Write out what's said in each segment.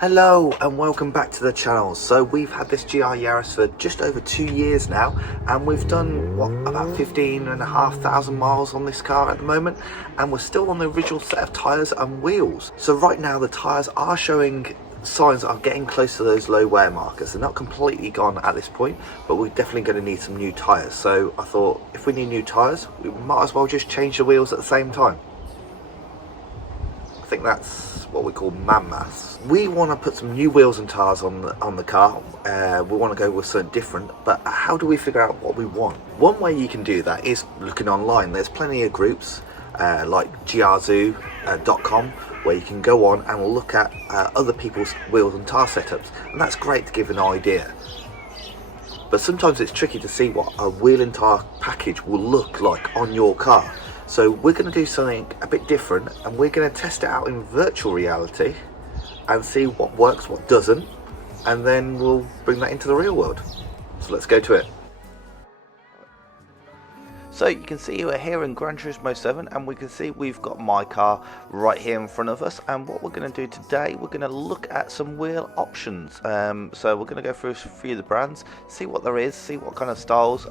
Hello and welcome back to the channel. So we've had this GR Yaris for just over 2 years now, and we've done about 15,500 miles on this car at the moment, and we're still on the original set of tyres and wheels. So right now the tyres are showing signs of getting close to those low wear markers. They're not completely gone at this point, but we're definitely going to need some new tyres. So I thought if we need new tyres, we might as well just change the wheels at the same time. I think that's what we call man maths. We want to put some new wheels and tyres on the car. We want to go with something different, but how do we figure out what we want? One way you can do that is looking online. There's plenty of groups like grzoo.com where you can go on and look at other people's wheels and tyre setups, and that's great to give an idea. But sometimes it's tricky to see what a wheel and tyre package will look like on your car. So we're going to do something a bit different, and we're going to test it out in virtual reality and see what works, what doesn't, and then we'll bring that into the real world. So let's go to it. So you can see we're here in Gran Turismo 7, and we can see we've got my car right here in front of us, and what we're going to do today, we're going to look at some wheel options. So we're going to go through a few of the brands, see what there is, see what kind of styles,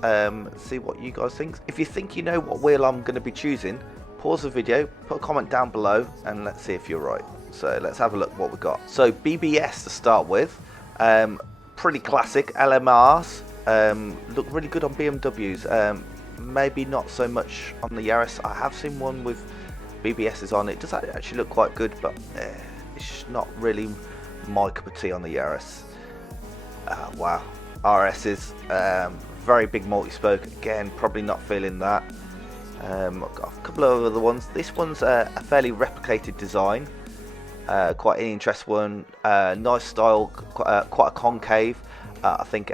see what you guys think. If you think you know what wheel I'm going to be choosing, pause the video, put a comment down below, and let's see if you're right. So let's have a look what we've got. So BBS to start with, pretty classic LMRs, look really good on BMWs. Maybe not so much on the Yaris. I have seen one with BBSs on. It does actually look quite good, but it's not really my cup of tea on the Yaris. Wow, RS's very big multi-spoke. Again, probably not feeling that. I've got a couple of other ones. This one's a fairly replicated design. Quite an interesting one. Nice style, quite a concave. I think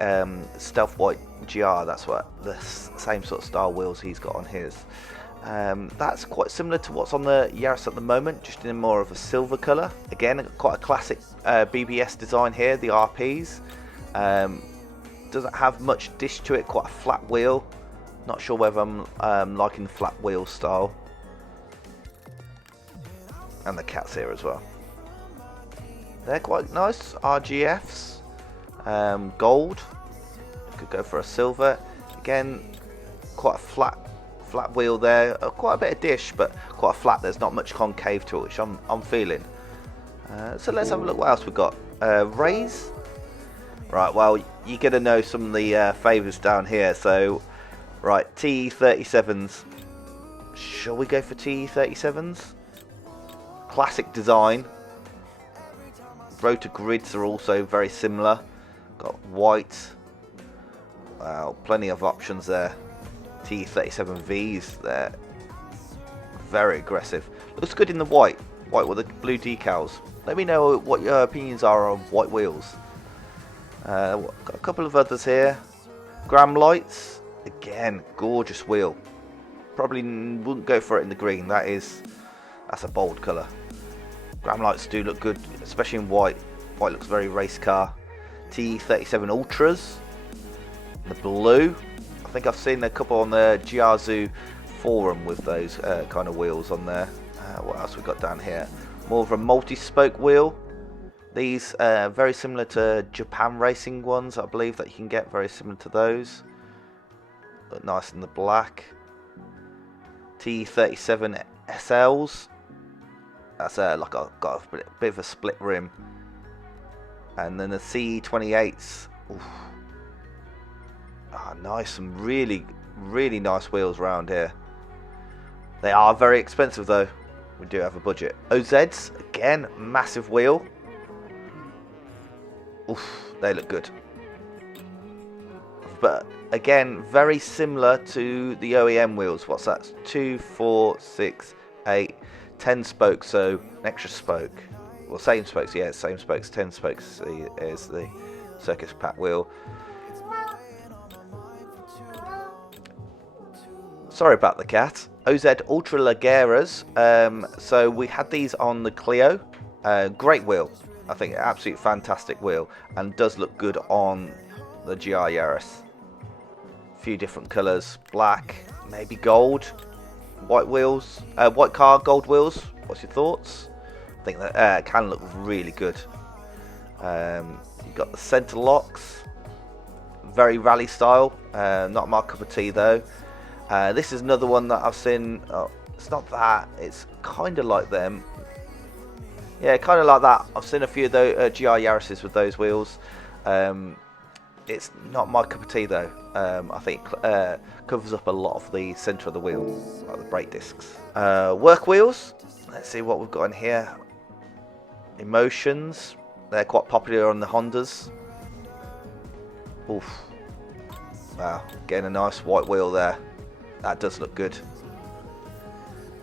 Stealth White GR, that's what the same sort of style wheels he's got on his. That's quite similar to what's on the Yaris at the moment, just in more of a silver colour. Again, quite a classic BBS design here, the RPs. Doesn't have much dish to it, quite a flat wheel. Not sure whether I'm liking the flat wheel style. And the cats here as well. They're quite nice, RGFs. Gold, could go for a silver. Again, quite a flat wheel there. Quite a bit of dish, but quite flat. There's not much concave to it, which I'm feeling. So let's have a look what else we've got. Rays. Right, well, you're gonna know some of the favours down here. So, right, TE37s. Shall we go for TE37s? Classic design. Rotor grids are also very similar. Got white. Wow, plenty of options there. T37Vs there. Very aggressive. Looks good in the white with the blue decals. Let me know what your opinions are on white wheels. Got a couple of others here. Gram lights. Again, gorgeous wheel. Probably wouldn't go for it in the green. That's a bold colour. Gram lights do look good, especially in white. White looks very race car. T37 Ultras, the blue. I think I've seen a couple on the grzoo forum with those kind of wheels on there. What else we got down here? More of a multi-spoke wheel. These very similar to Japan racing ones, I believe, that you can get, very similar to those. Look nice in the black. T37 SLs. That's like got a bit of a split rim. And then the C28s. Nice, some really nice wheels around here. They are very expensive though. We do have a budget. OZs, again, massive wheel. They look good. But again, very similar to the OEM wheels. What's that? 2, 4, 6, 8, 10 spokes, so an extra spoke. Well, same spokes, yeah, same spokes, 10 spokes is the Circus Pack wheel. Sorry about the cat. OZ Ultra Lagueras. So we had these on the Clio. Great wheel. I think absolute fantastic wheel, and does look good on the GR Yaris. A few different colours, black, maybe gold, white wheels, white car, gold wheels. What's your thoughts? I think that can look really good. You've got the centre locks, very rally style, not my cup of tea though. This is another one that I've seen. It's not that, it's kind of like them. Yeah, kind of like that. I've seen a few of the GR Yarises with those wheels. It's not my cup of tea though. I think it covers up a lot of the centre of the wheel, like the brake discs. Work wheels. Let's see what we've got in here. Emotions. They're quite popular on the Hondas. Oof. Wow, getting a nice white wheel there. That does look good.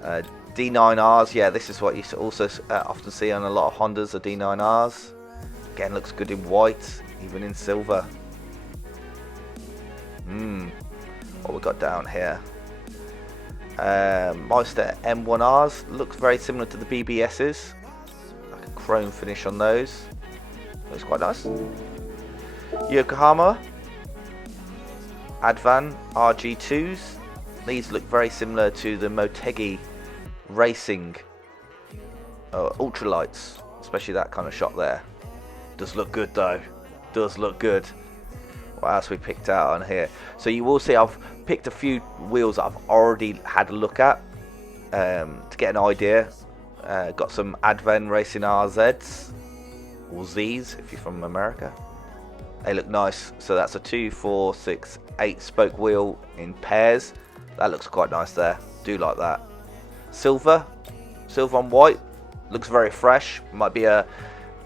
D9Rs, yeah, this is what you also often see on a lot of Hondas, the D9Rs. Again, looks good in white, even in silver. What we got down here? Meister M1Rs, looks very similar to the BBSs. Like a chrome finish on those. Looks quite nice. Yokohama Advan RG2s. These look very similar to the Motegi racing ultralights, especially that kind of shot there. Does look good though. Does look good. What else we picked out on here? So you will see I've picked a few wheels that I've already had a look at to get an idea. Got some Advan Racing RZs or Zs if you're from America. They look nice. So that's a 2, 4, 6, 8 spoke wheel in pairs. That looks quite nice there. Do like that. Silver on white. Looks very fresh. Might be a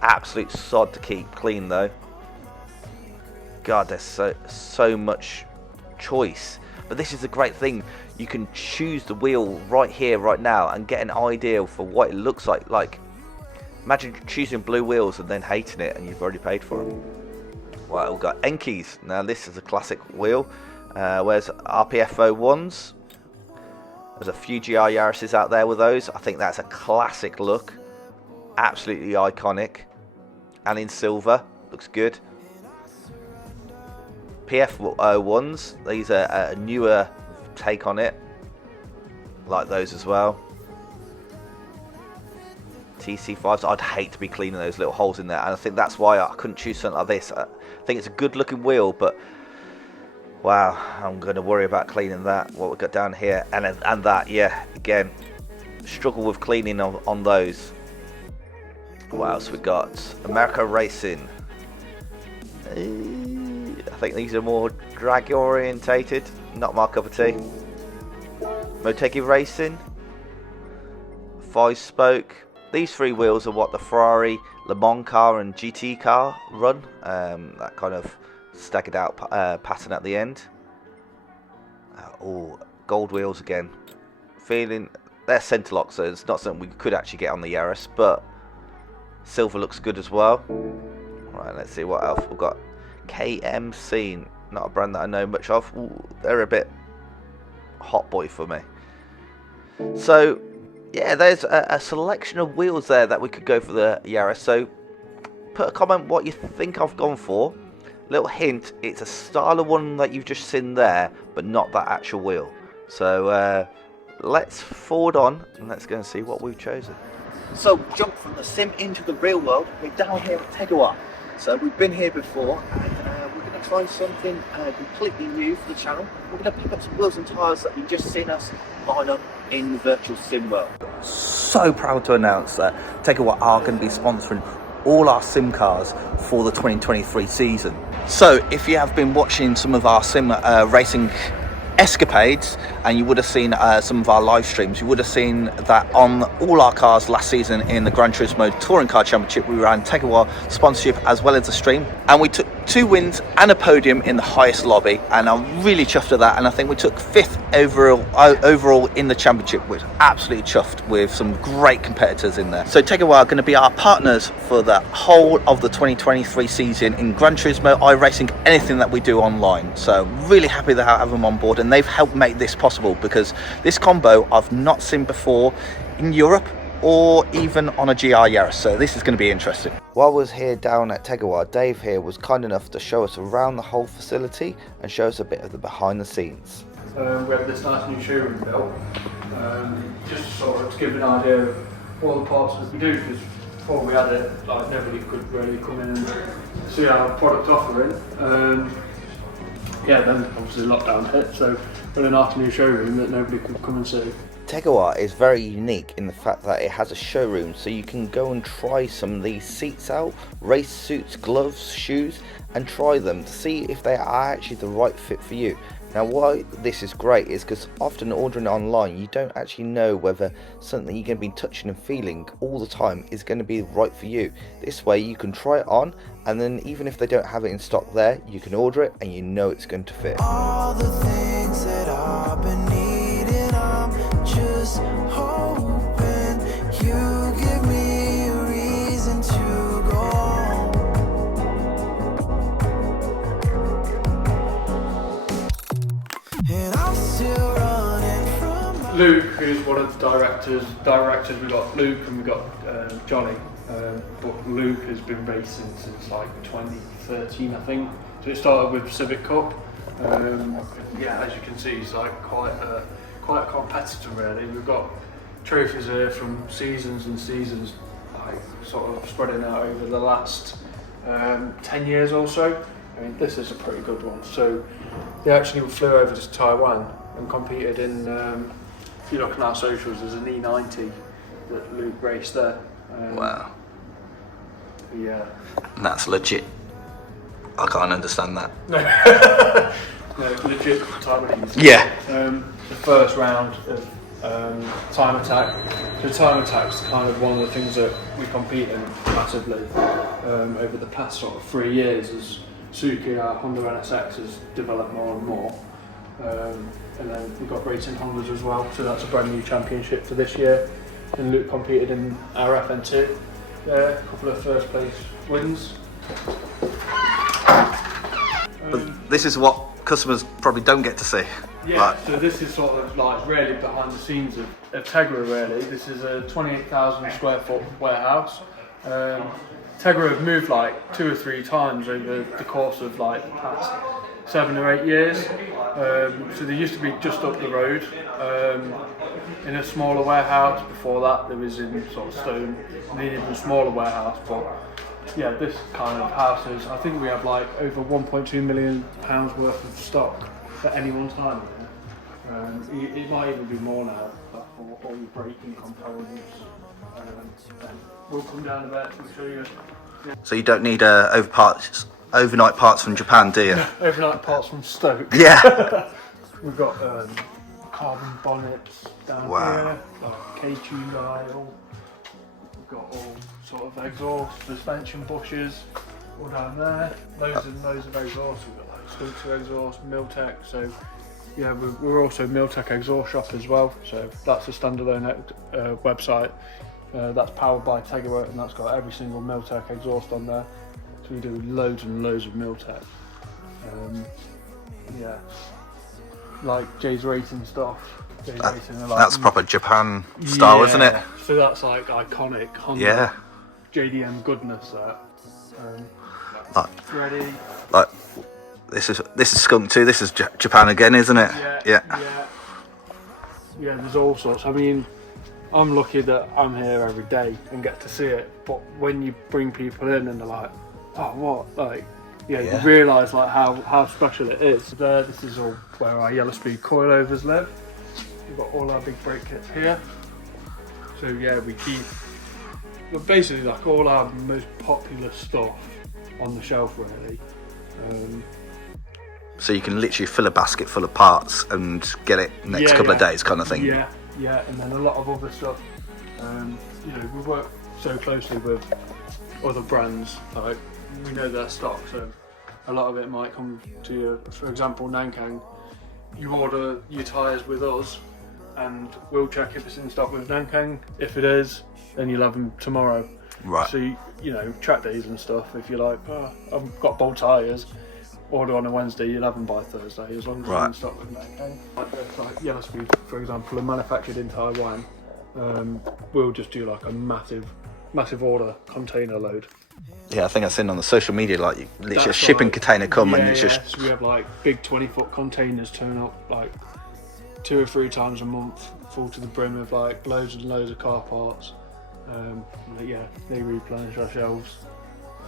absolute sod to keep clean though. God, there's so much choice. But this is the great thing. You can choose the wheel right here, right now, and get an idea for what it looks like. Like, imagine choosing blue wheels and then hating it, and you've already paid for them. Well, we've got Enkis. Now, this is a classic wheel. Where's RPF 01s? There's a few GR Yarises out there with those. I think that's a classic look. Absolutely iconic. And in silver. Looks good. PF 01s. These are a newer take on it. Like those as well. TC5s. I'd hate to be cleaning those little holes in there. And I think that's why I couldn't choose something like this. I think it's a good looking wheel, but wow, I'm going to worry about cleaning that. What we've got down here, and that, yeah, again, struggle with cleaning on those. What else we got? America Racing. I think these are more drag orientated. Not my cup of tea. Motegi Racing. 5-spoke. These 3 wheels are what the Ferrari Le Mans car and GT car run. That kind of staggered out pattern at the end. Oh, gold wheels again. Feeling they're centre locks, so it's not something we could actually get on the Yaris, but silver looks good as well. Right, let's see what else we've got. KMC, not a brand that I know much of. Ooh, they're a bit hot boy for me. So yeah, there's a selection of wheels there that we could go for the Yaris. So put a comment what you think I've gone for. Little hint, it's a style of one that you've just seen there, but not that actual wheel. So let's forward on and let's go and see what we've chosen. So jump from the sim into the real world. We're down here at Tegiwa. So we've been here before, and we're going to try something completely new for the channel. We're going to pick up some wheels and tyres that you've just seen us line up in the virtual sim world. So proud to announce that Tegiwa are going to be sponsoring all our sim cars for the 2023 season. So if you have been watching some of our sim racing escapades, and you would have seen some of our live streams, you would have seen that on all our cars last season in the Gran Turismo Touring Car Championship, we ran Tegiwa sponsorship as well as the stream, and we took 2 wins and a podium in the highest lobby, and I'm really chuffed at that. And I think we took 5th overall in the championship, which absolutely chuffed with some great competitors in there. So Tegiwa are going to be our partners for the whole of the 2023 season in Gran Turismo, iRacing, anything that we do online. So really happy to have them on board, and they've helped make this possible, because this combo I've not seen before in Europe or even on a GR Yaris, so this is going to be interesting. While I was here down at Tegiwa, Dave here was kind enough to show us around the whole facility and show us a bit of the behind the scenes. We have this nice new showroom built, just sort of to give an idea of all the parts that we do, because before we had it, like nobody could really come in and see our product offering. Yeah, then obviously lockdown hit, so we're in our new showroom that nobody could come and see. Tegiwa is very unique in the fact that it has a showroom, so you can go and try some of these seats out, race suits, gloves, shoes, and try them to see if they are actually the right fit for you. Now why this is great is because often ordering online you don't actually know whether something you're going to be touching and feeling all the time is going to be right for you. This way you can try it on, and then even if they don't have it in stock there, you can order it and you know it's going to fit. All the things that I've been needing, I'm just hoping you give me a reason to go on. And I'm still running from Luke, who's one of the directors, we got Luke and we got Johnny. But Luke has been racing since like 2013, I think. So it started with Civic Cup. Yeah, as you can see, he's like quite a competitor really. We've got trophies here from seasons and seasons, like sort of spreading out over the last 10 years or so. I mean, this is a pretty good one. So they actually flew over to Taiwan and competed in, if you look at our socials, there's an E90 that Luke raced there. Wow. Yeah. That's legit. I can't understand that. No, legit Taiwanese. Yeah. The first round of time attack. So time attack's kind of one of the things that we compete in massively over the past sort of 3 years as Tsuki, our Honda NSX, has developed more and more. And then we've got racing Hondas as well, so that's a brand new championship for this year. And Luke competed in our FN2 there, a couple of first place wins. But this is what customers probably don't get to see. Yeah, so this is sort of like really behind the scenes of Tegiwa really. This is a 28,000 square foot warehouse. Tegiwa have moved like 2 or 3 times over the course of like the past 7 or 8 years. So they used to be just up the road in a smaller warehouse. Before that there was in sort of Stone, an even smaller warehouse. But yeah, this kind of house is, I think we have like over £1.2 million worth of stock at any one time. It might even be more now, but for all the braking components. We'll come down a bit, we'll show you. So you don't need overnight parts from Japan, do you? Overnight parts from Stoke. Yeah. We've got carbon bonnets down here, like K-tune dial. We've got all sort of exhaust, suspension bushes, all down there. Loads and loads of exhaust. We've got like Scooter exhaust, Miltech. So yeah, we're also Miltech exhaust shop as well. So that's a standalone website. That's powered by Tegiwa, and that's got every single Miltech exhaust on there. So we do loads and loads of Miltech. Yeah, like Jay's Racing stuff. Jay's Racing are like, That's proper Japan style, isn't it? So that's like iconic Honda. Yeah. JDM goodness. That. Like, Ready. like this is Skunk 2. This is Japan again, isn't it? Yeah. Yeah. There's all sorts. I mean, I'm lucky that I'm here every day and get to see it. But when you bring people in and they're like, "Oh, what?" Like, you realise like how special it is. This is all where our yellow speed coilovers live. We've got all our big brake kits here. So yeah, we keep basically like all our most popular stuff on the shelf really. So you can literally fill a basket full of parts and get it next couple of days, kind of thing. Yeah, and then a lot of other stuff. You know, we work so closely with other brands, like we know their stock, so a lot of it might come to you. For example, Nankang, you order your tyres with us and we'll check if it's in stock with Nankang. If it is, then you'll have them tomorrow. Right. So you know, track days and stuff, if you're like, oh, I've got bolt tyres, order on a Wednesday, you'll have them by Thursday, as long as they're in stock with Nankang. Like Yellow Speed, for example, are manufactured in Taiwan. We'll just do like a massive order container load. Yeah, I think I've seen on the social media, like you literally a shipping container come and it's just. So we have like big 20-foot containers turn up like 2 or 3 times a month, full to the brim of like loads and loads of car parts. But yeah, they replenish our shelves.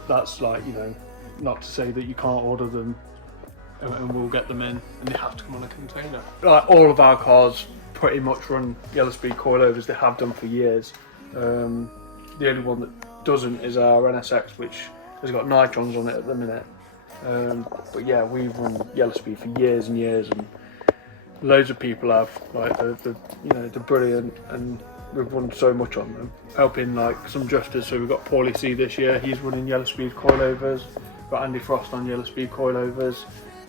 That's like, you know, not to say that you can't order them and we'll get them in, and they have to come on a container. Like all of our cars pretty much run yellow speed coilovers. They have done for years. The only one that doesn't is our NSX, which has got nitrons on it at the minute. But yeah, we've run yellow speed for years and years, and loads of people have. Like you know, they're brilliant, and we've run so much on them. Helping like some drifters. So we've got Paulie C this year. He's running yellow speed coilovers. We've got Andy Frost on yellow speed coilovers,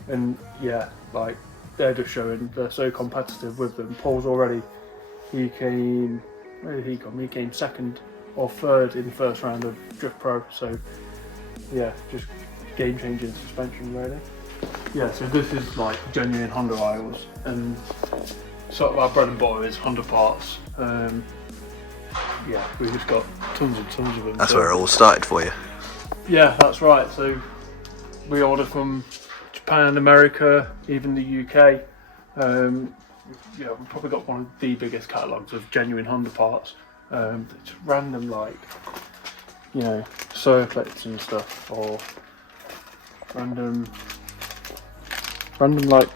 and yeah, like they're just showing they're so competitive with them. Paul's already. He came. Where did he come? He came second or third in the first round of Drift Pro. So yeah, just game-changing suspension really. Yeah, so this is like genuine Honda aisles, and sort of our bread and butter is Honda parts. Yeah, we've just got tons and tons of them. That's where it all started for you. Yeah, that's right. So we order from Japan, America, even the UK. Yeah, we've probably got one of the biggest catalogues of genuine Honda parts. It's random, like, you know, circlets and stuff, or random like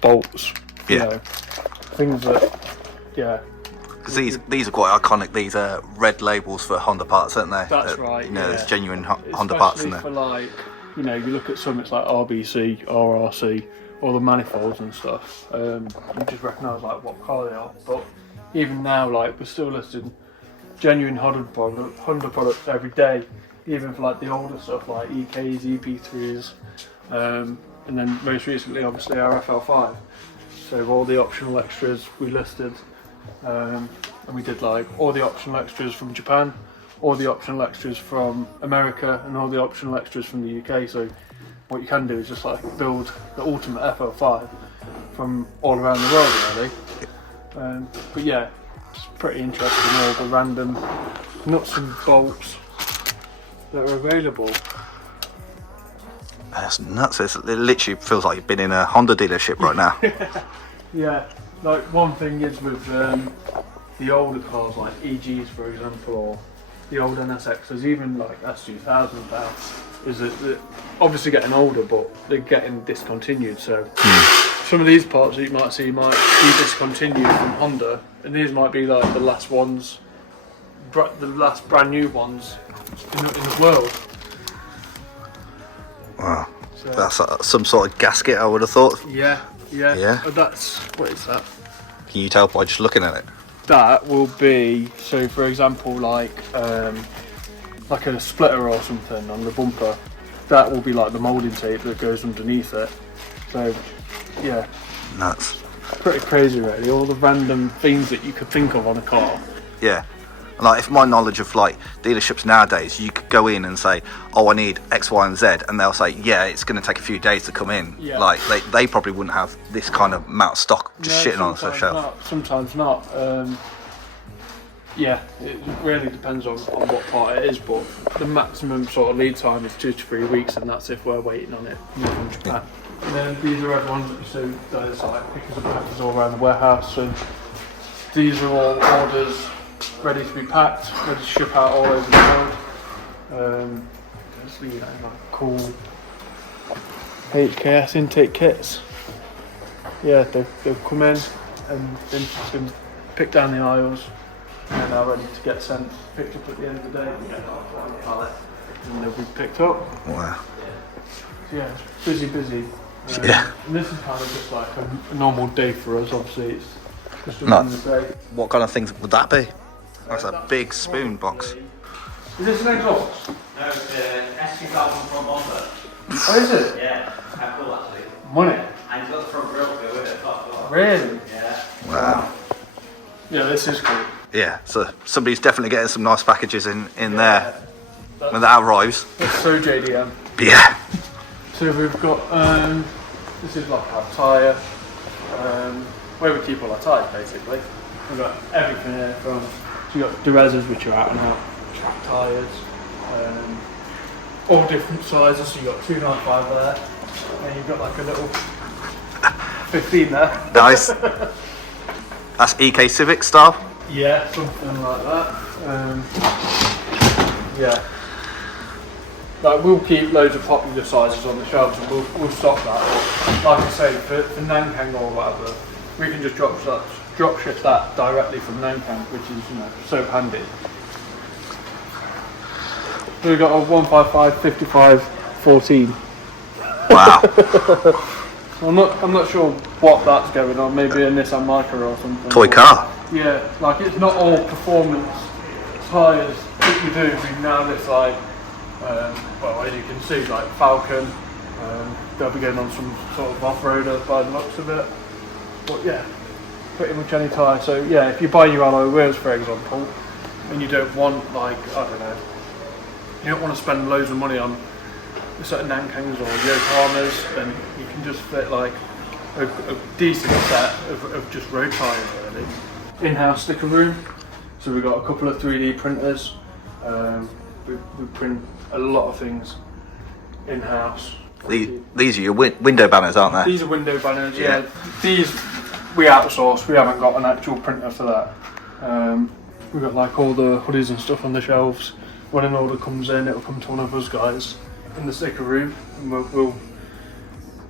bolts. Yeah. You know, things that, yeah. Because these are quite iconic. These are red labels for Honda parts, aren't they? That's right. You know, yeah. there's genuine Honda parts in there. For like, you know, you look at some, it's like RBC, RRC, all the manifolds and stuff. You just recognise like what car they are. But even now, like, we're still listing genuine Honda products every day. Even for like the older stuff like EKs, EP3s, and then most recently, obviously, our FL5. So all the optional extras we listed. And we did like all the optional extras from Japan, all the optional extras from America, and all the optional extras from the UK. So what you can do is just like build the ultimate FL5 from all around the world really. But yeah, it's pretty interesting, all the random nuts and bolts that are available. That's nuts. It literally feels like you've been in a Honda dealership right now. Yeah. Like one thing is with the older cars like EGs for example, or the old NSXs, even like S2000 now, is that they're obviously getting older but they're getting discontinued. So some of these parts that you might see might be discontinued from Honda, and these might be like the last ones, the last brand new ones in the world. Wow. So, That's some sort of gasket, I would have thought. Yeah. Yeah. That's, what is that? Can you tell by just looking at it? That will be, so for example, like a splitter or something on the bumper, that will be like the moulding tape that goes underneath it. So yeah, Nuts. pretty crazy really, all the random things that you could think of on a car. Yeah. Like, if my knowledge of like dealerships nowadays, you could go in and say, oh, I need X, Y, and Z, and they'll say, yeah, it's going to take a few days to come in. Yeah. Like, they probably wouldn't have this kind of amount of stock just sitting on the shelf. Sometimes not. Yeah, it really depends on what part it is, but the maximum sort of lead time is 2 to 3 weeks, and that's if we're waiting on it from Japan. And then these are everyone, so there's like pickers and packers all around the warehouse, so these are all orders ready to be packed, ready to ship out all over the world. There's, you know, like cool HKS intake kits. Yeah, they've come in and then just been picked down the aisles, and they're now ready to get sent, picked up at the end of the day, on the pallet, and they'll be picked up. Wow. So yeah, it's busy. Yeah. And this is kind of just like a normal day for us, obviously it's just Nuts. the day. What kind of things would that be? That's a big spoon box. Is this an exhaust? No, it's S2000 front bumper. Oh, is it? Yeah, how cool actually. Money. And it's got the front grille to go with it. Top floor. Really? Yeah. Wow. Yeah, this is cool. Yeah, so somebody's definitely getting some nice packages in there when that arrives. That's so JDM. Yeah. So we've got, this is like our tyre, where we keep all our tyres basically. We've got everything here from, so you've got Durezas, which are out and out track tyres, all different sizes, so you've got 295 there, and you've got like a little 15 there. Nice. That's EK Civic style? Yeah, something like that. Yeah. Like we'll keep loads of popular sizes on the shelves and we'll stock that. Or, like I say, for Nankang or whatever, we can just drop ship that directly from Nankang, which is, you know, so handy. So we've got a 155, 55, 14. Wow. I'm not sure what that's going on. Maybe a Nissan Micra or something. Toy car. Yeah, like it's not all performance tyres that we do. We now this like, well, as you can see, like Falcon. They'll be going on some sort of off-roader by the looks of it. But yeah, pretty much any tyre. So yeah, if you buy new alloy wheels, for example, and you don't want like, I don't know, you don't want to spend loads of money on certain Nankangs or Yokohamas, then you can just fit like a decent set of just road tyres really. In-house sticker room, so we've got a couple of 3D printers. We print a lot of things in-house. These are your window banners, aren't they? These are window banners, yeah. These we outsource, we haven't got an actual printer for that. We've got like all the hoodies and stuff on the shelves. When an order comes in, it'll come to one of us guys in the sticker room, and we'll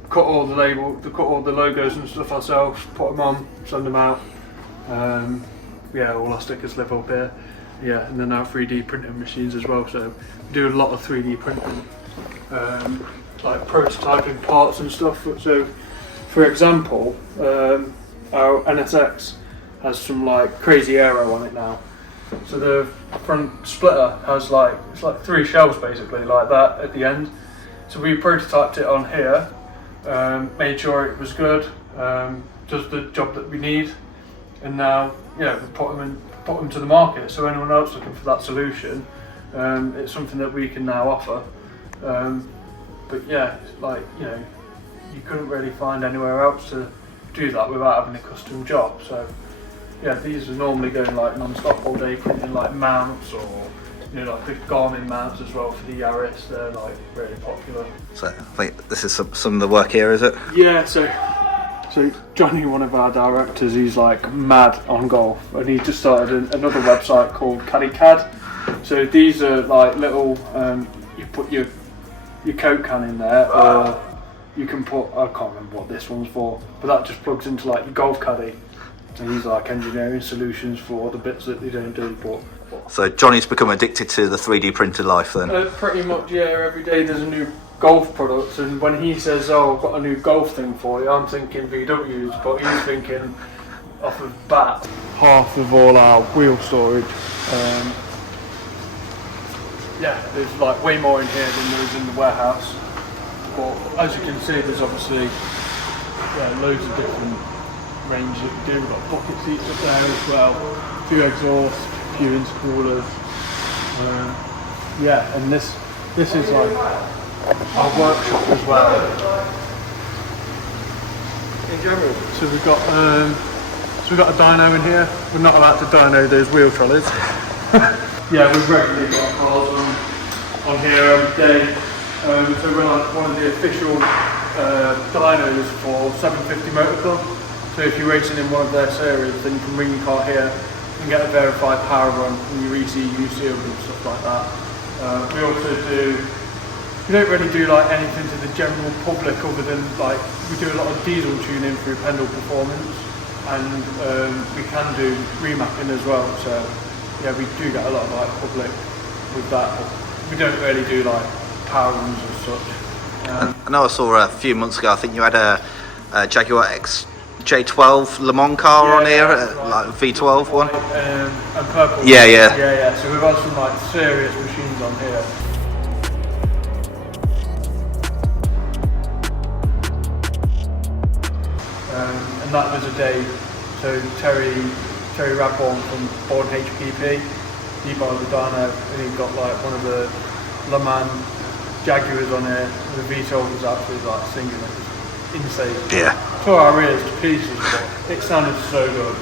cut all the logos and stuff ourselves, put them on, send them out. Yeah, all our stickers live up here. Yeah, and then our 3D printing machines as well. So we do a lot of 3D printing, like prototyping parts and stuff. So, for example, our NSX has some like crazy aero on it now. So the front splitter has like, it's like 3 shelves basically like that at the end. So we prototyped it on here, made sure it was good, does the job that we need, and now yeah, we put them to the market. So anyone else looking for that solution, it's something that we can now offer. But yeah, like, you know, you couldn't really find anywhere else to do that without having a custom job. So yeah, these are normally going like non-stop all day, printing like mounts, or you know, like the Garmin mounts as well for the Yaris. They're like really popular. So I think this is some of the work here, is it? Yeah, so Johnny, one of our directors, he's like mad on golf, and he just started another website called Caddy Cad. So these are like little, you put your Coke can in there, or you can put, I can't remember what this one's for, but that just plugs into like your golf caddy. So he's like engineering solutions for the bits that they don't do. But So Johnny's become addicted to the 3D printed life then? pretty much, yeah. Every day there's a new golf product, and when he says, "Oh, I've got a new golf thing for you," I'm thinking VWs, but he's thinking off of bat. Half of all our wheel storage. Yeah, there's like way more in here than there is in the warehouse. But as you can see, there's obviously loads of different range that we do. We've got bucket seats up there as well, a few exhausts, a few intercoolers. Yeah, and this is like our workshop as well. In general. So we've got a dyno in here. We're not allowed to dyno those wheel trolleys. Yeah, we've regularly got cars on here every day. So we're like one of the official dynos for 750 Motor Club. So if you're racing in one of their series, then you can bring your car here and get a verified power run and your ECU sealed and stuff like that. We also we don't really do like anything to the general public other than like, we do a lot of diesel tuning through Pendle Performance, and we can do remapping as well. So yeah, we do get a lot of like public with that, but we don't really do like power runs as such. I know I saw a few months ago, I think you had a Jaguar J12 Le Mans car on here, like V12 one. And purple. Yeah. So we've got some like serious machines on here. And that was a day. So Terry Radbourne from Born HPP, he bought the dyno, and he got like one of the Le Mans Jaguars on here. The V12 was actually like singing. It was insane. Yeah. Tore our ears to pieces, but it sounded so good.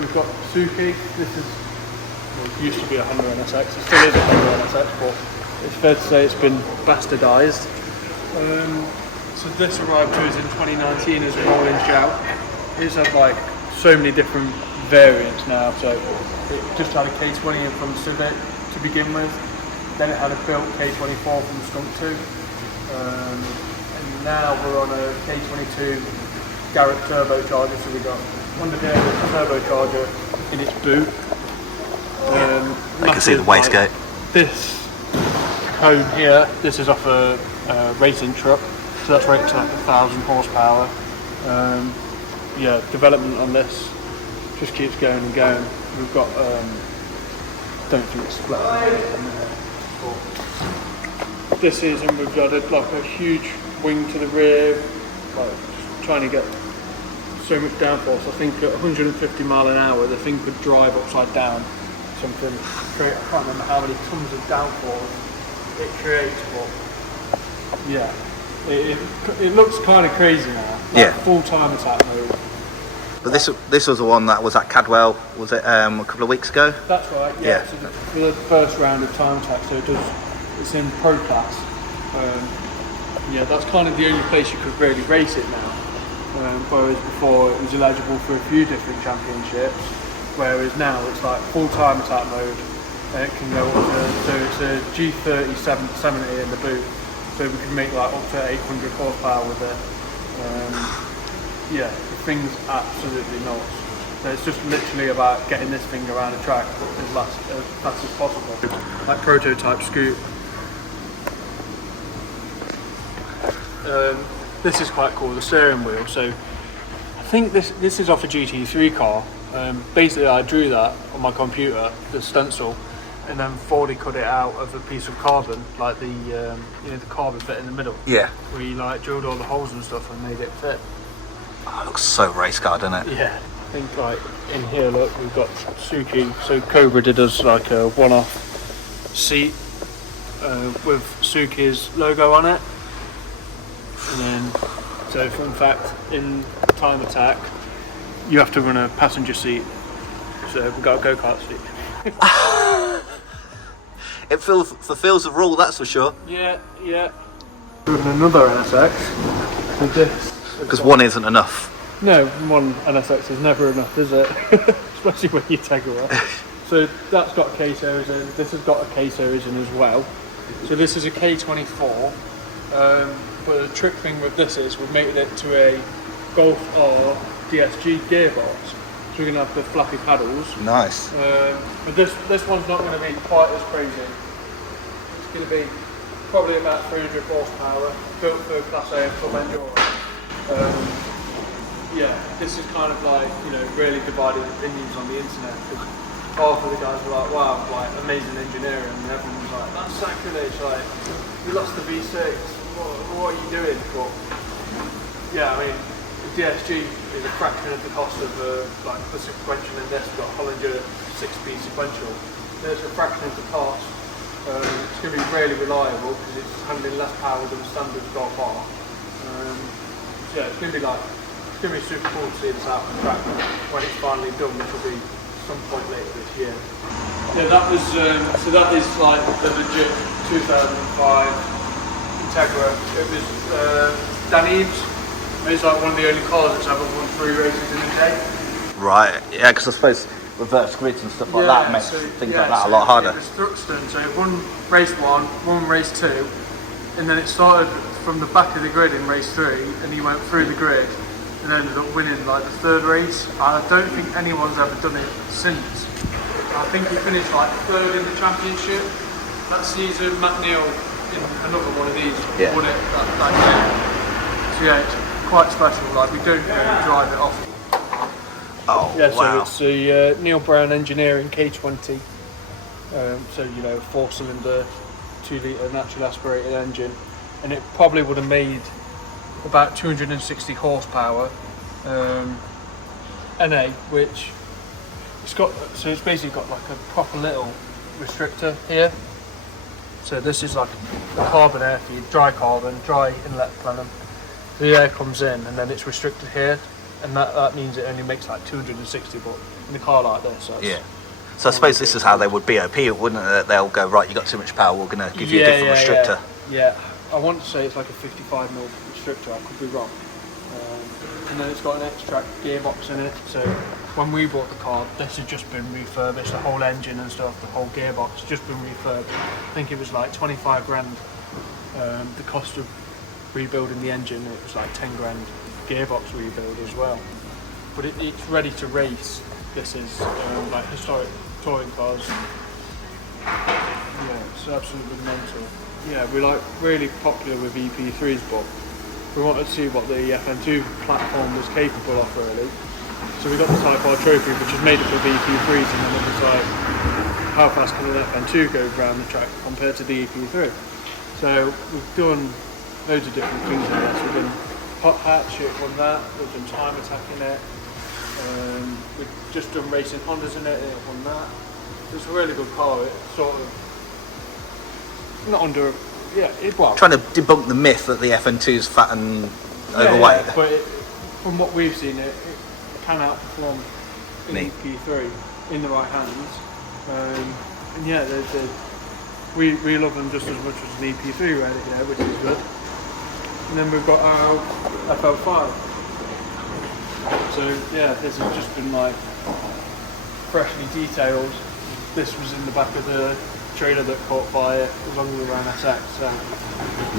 we've got Tsuki. This is, well, it used to be a Honda NSX. It still is a Honda NSX, but it's fair to say it's been bastardised. So this arrived to us in 2019 as an all-in out. It's had like so many different variants now. So it just had a K20 in from the Civic to begin with. Then it had a built K24 from the Skunk 2. And now we're on a K22 Garrett turbocharger. So we've got under here a turbocharger in its boot. You can see the wastegate. This cone here, this is off a racing truck. So that's rated to like 1,000 horsepower. Yeah, development on this just keeps going and going. We've got, don't think it's split. This is, and we've got like a huge wing to the rear, like just trying to get so much downforce. I think at 150 mile an hour, the thing could drive upside down. Something, I can't remember how many tons of downforce it creates, but yeah. It looks kind of crazy now. Like yeah. Full time attack mode. But this was the one that was at Cadwell, was it a couple of weeks ago? That's right. Yeah. So for the first round of time attack, so it's in pro class. Yeah, that's kind of the only place you could really race it now. Whereas before it was eligible for a few different championships. Whereas now it's like full time attack mode, and it can go up to, so it's a G30 770 in the boot. So we can make like up to 800 horsepower with it. Yeah, the thing's absolutely nuts. So it's just literally about getting this thing around the track as fast as possible. Like prototype scoot. This is quite cool, the steering wheel. So I think this is off a GT3 car. Basically I drew that on my computer, the stencil, and then 4D cut it out of a piece of carbon, like the the carbon bit in the middle. Yeah. Where you like drilled all the holes and stuff and made it fit. Oh, it looks so race car, doesn't it? Yeah. I think like in here, look, we've got Tsuki. So Cobra did us like a one-off seat with Tsuki's logo on it. And then, so fun fact, in time attack, you have to run a passenger seat. So we've got a go-kart seat. It fulfills the rule, that's for sure. Yeah, yeah. We've got another NSX with this. Because one isn't enough. No, one NSX is never enough, is it? Especially when you Tegiwa. So that's got a K-series in. This has got a K-series in as well. So this is a K24. But the trick thing with this is we've made it to a Golf R DSG gearbox. So we're going to have the flappy paddles. Nice. But this one's not going to be quite as crazy. It's going to be probably about 300 horsepower, built for Class A and Club Enduro. Yeah, this is kind of like, really divided opinions on the internet. Because half of the guys are like, wow, like amazing engineering, and everyone's like, that's sacrilege, like, you lost the V6, what are you doing? But yeah, I mean, the DSG is a fraction of the cost of like the sequential in this. We've got Hollinger 6-speed sequential. There's a fraction of the cost. It's going to be really reliable because it's handling less power than the standard Golf R. Yeah, it's going to be super cool to see this out on the track when it's finally done, which will be some point later this year. Yeah, that was so that is like the legit 2005 Integra. It was Dan Eaves. It's like one of the only cars that's ever won 3 races in a day. Right, yeah, because I suppose reverse grids and stuff like that makes things like that a lot harder. It was Thruxton, so it won race 1, won race 2, and then it started from the back of the grid in race 3, and he went through the grid and ended up winning like the 3rd race. And I don't think anyone's ever done it since. I think he finished like 3rd in the championship that season. Matt Neal in another one of these won it that year. So yeah, it's quite special. Like we don't drive it off. Oh, yeah, wow. So it's the Neil Brown Engineering K20. So 4-cylinder, 2-litre naturally aspirated engine, and it probably would have made about 260 horsepower. NA, which it's basically got like a proper little restrictor here. So this is like a carbon air feed, dry inlet plenum. The air comes in and then it's restricted here, and that means it only makes like 260, but in a car like this, that's So I suppose this is how they would BOP it, wouldn't it? They'll go, right, you got too much power, we're going to give you a different restrictor. Yeah, I want to say it's like a 55mm restrictor, I could be wrong. And then it's got an X-Track gearbox in it, so when we bought the car, this had just been refurbished, the whole engine and stuff, the whole gearbox has just been refurbished. I think it was like 25 grand, the cost of rebuilding the engine, it was like 10 grand gearbox rebuild as well. But it's ready to race. This is like historic touring cars. Yeah, it's absolutely mental. Yeah, we're like really popular with EP3s, but we wanted to see what the FN2 platform was capable of really. So we got the Type R Trophy, which is made up of EP3s, and then it was like, how fast can an FN2 go around the track compared to the EP3? So we've done loads of different things in this. We've done hot hatch, it won that. We've done time attack in it. We've just done racing Hondas in it, it won that. So it's a really good car. It's sort of not under. Yeah, trying to debunk the myth that the FN2 is fat and overweight. Yeah, but from what we've seen, it can outperform an EP3 in the right hands. And yeah, we love them just as much as an EP3 really here, which is good. And then we've got our FL5. So yeah, this has just been like freshly detailed. This was in the back of the trailer that caught fire as long as we ran SX, so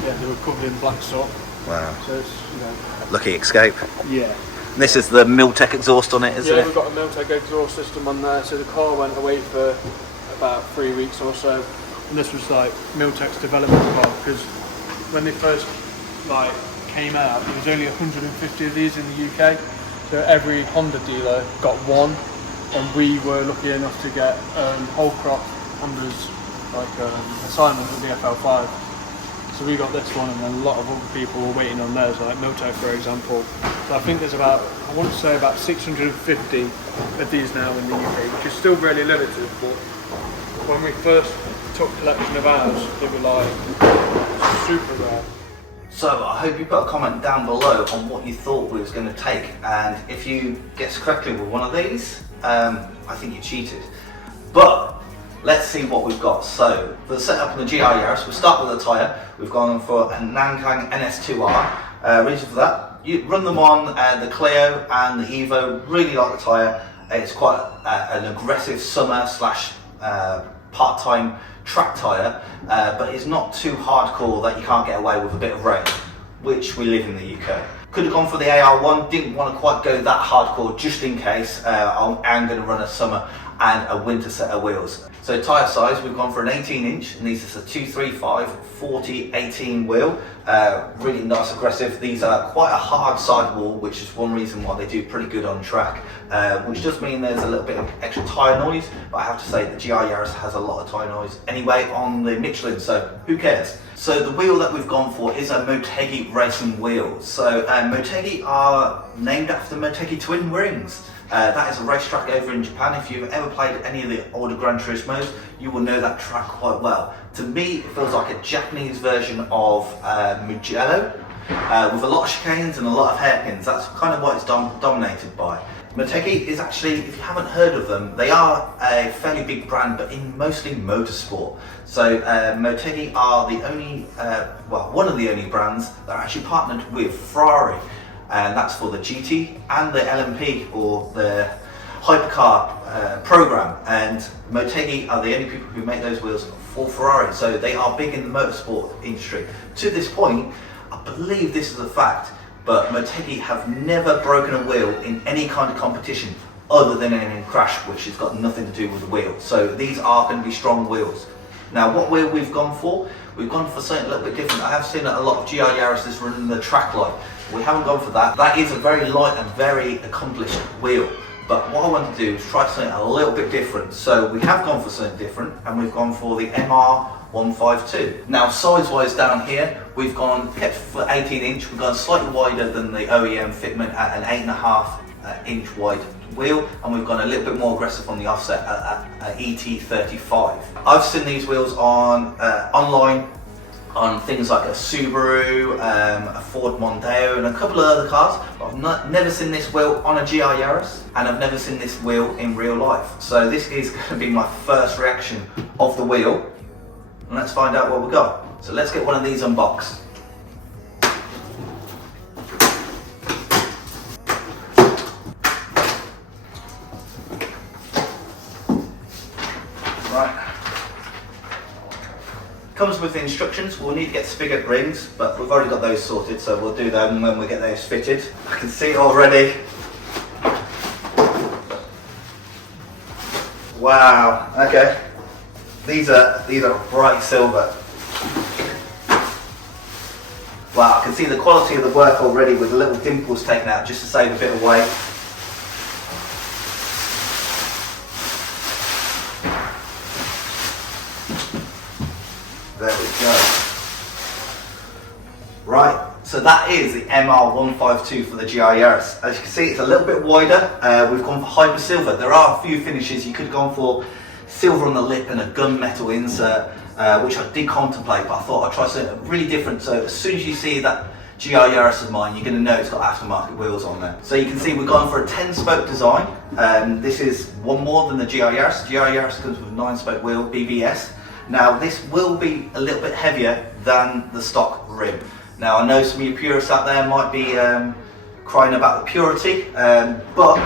yeah, they were covered in black soot. Wow. So it's, you know, lucky escape. Yeah. And this is the Motegi exhaust on it, isn't it? Yeah, we've got a Motegi exhaust system on there, so the car went away for about 3 weeks or so, and this was like Moteg's development car, because when they first like came out, there was only 150 of these in the UK, so every Honda dealer got one, and we were lucky enough to get whole crop Hondas like assignment with the FL5. So we got this one, and then a lot of other people were waiting on theirs, like Motegi for example. So I think there's about, I want to say about 650 of these now in the UK, which is still really limited, but when we first took collection of ours, they were like super rare. So I hope you put a comment down below on what you thought we was going to take, and if you guessed correctly with one of these, I think you cheated. But let's see what we've got. So for the setup on the GR Yaris, we'll start with the tyre. We've gone for a Nankang NS-2R. Reason for that, you run them on the Clio and the Evo. Really like the tyre. It's quite an aggressive summer slash part-time track tyre, but it's not too hardcore that you can't get away with a bit of rain, which we live in the UK. Could have gone for the AR1, didn't want to quite go that hardcore just in case. I'm going to run a summer and a winter set of wheels. So tyre size, we've gone for an 18-inch, and these is a 235 40/18 wheel. Really nice, aggressive. These are quite a hard sidewall, which is one reason why they do pretty good on track, which does mean there's a little bit of extra tyre noise, but I have to say the GR Yaris has a lot of tyre noise anyway on the Michelin, so who cares? So the wheel that we've gone for is a Motegi racing wheel. So Motegi are named after Motegi twin rings. That is a racetrack over in Japan. If you've ever played any of the older Gran Turismos, you will know that track quite well. To me, it feels like a Japanese version of Mugello, with a lot of chicanes and a lot of hairpins. That's kind of what it's dominated by. Motegi is actually, if you haven't heard of them, they are a fairly big brand, but in mostly motorsport. So Motegi are the only, well, one of the only brands that are actually partnered with Ferrari. And that's for the GT and the LMP, or the hypercar program. And Motegi are the only people who make those wheels for Ferrari, so they are big in the motorsport industry. To this point, I believe this is a fact, but Motegi have never broken a wheel in any kind of competition other than in a crash, which has got nothing to do with the wheel. So these are going to be strong wheels. Now, what wheel we've gone for? We've gone for something a little bit different. I have seen a lot of GR Yaris running the track light. We haven't gone for that. That is a very light and very accomplished wheel. But what I want to do is try something a little bit different. So we have gone for something different, and we've gone for the MR152. Now, size-wise down here, we've gone kept for 18-inch. We've gone slightly wider than the OEM fitment at an 8.5-inch wide wheel, and we've gone a little bit more aggressive on the offset at ET35. I've seen these wheels on online on things like a Subaru, a Ford Mondeo and a couple of other cars. But I've never seen this wheel on a GR Yaris, and I've never seen this wheel in real life. So this is going to be my first reaction of the wheel, and let's find out what we got. So let's get one of these unboxed. Right. Comes with the instructions. We'll need to get spigot rings, but we've already got those sorted, so we'll do them when we get those fitted. I can see it already. Wow. Okay. These are bright silver. Wow. I can see the quality of the work already with the little dimples taken out just to save a bit of weight. There we go. Right, so that is the MR152 for the GR Yaris. As you can see, it's a little bit wider. We've gone for hyper silver. There are a few finishes. You could have gone for silver on the lip and a gunmetal insert, which I did contemplate, but I thought I'd try something really different. So as soon as you see that GR Yaris of mine, you're going to know it's got aftermarket wheels on there. So you can see we've gone for a 10-spoke design. This is one more than the GR Yaris. The GR Yaris comes with a 9-spoke wheel, BBS. Now this will be a little bit heavier than the stock rim. Now I know some of you purists out there might be crying about the purity, but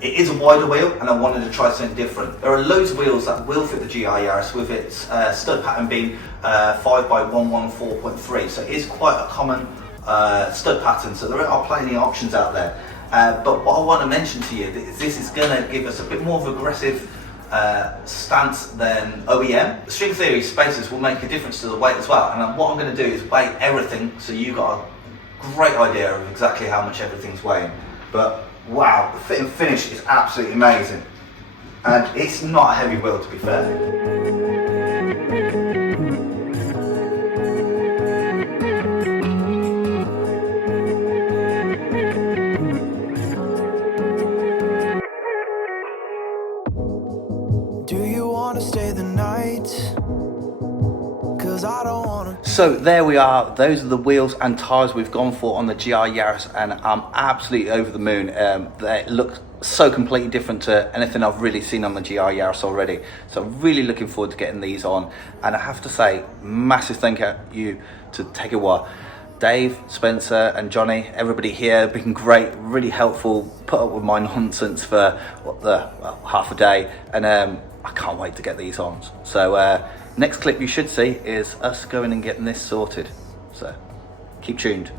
it is a wider wheel and I wanted to try something different. There are loads of wheels that will fit the GR Yaris with its stud pattern being 5x114.3, so it is quite a common stud pattern, so there are plenty of options out there. But what I want to mention to you is this is going to give us a bit more of an aggressive stance than OEM. The string theory spacers will make a difference to the weight as well, and what I'm going to do is weigh everything so you got a great idea of exactly how much everything's weighing. But wow, the fit and finish is absolutely amazing, and it's not a heavy wheel, to be fair. So there we are, those are the wheels and tyres we've gone for on the GR Yaris, and I'm absolutely over the moon. They look so completely different to anything I've really seen on the GR Yaris already. So I'm really looking forward to getting these on, and I have to say, massive thank you to Tegiwa. Dave, Spencer and Johnny, everybody here have been great, really helpful, put up with my nonsense for half a day, and I can't wait to get these on. So next clip you should see is us going and getting this sorted. So keep tuned.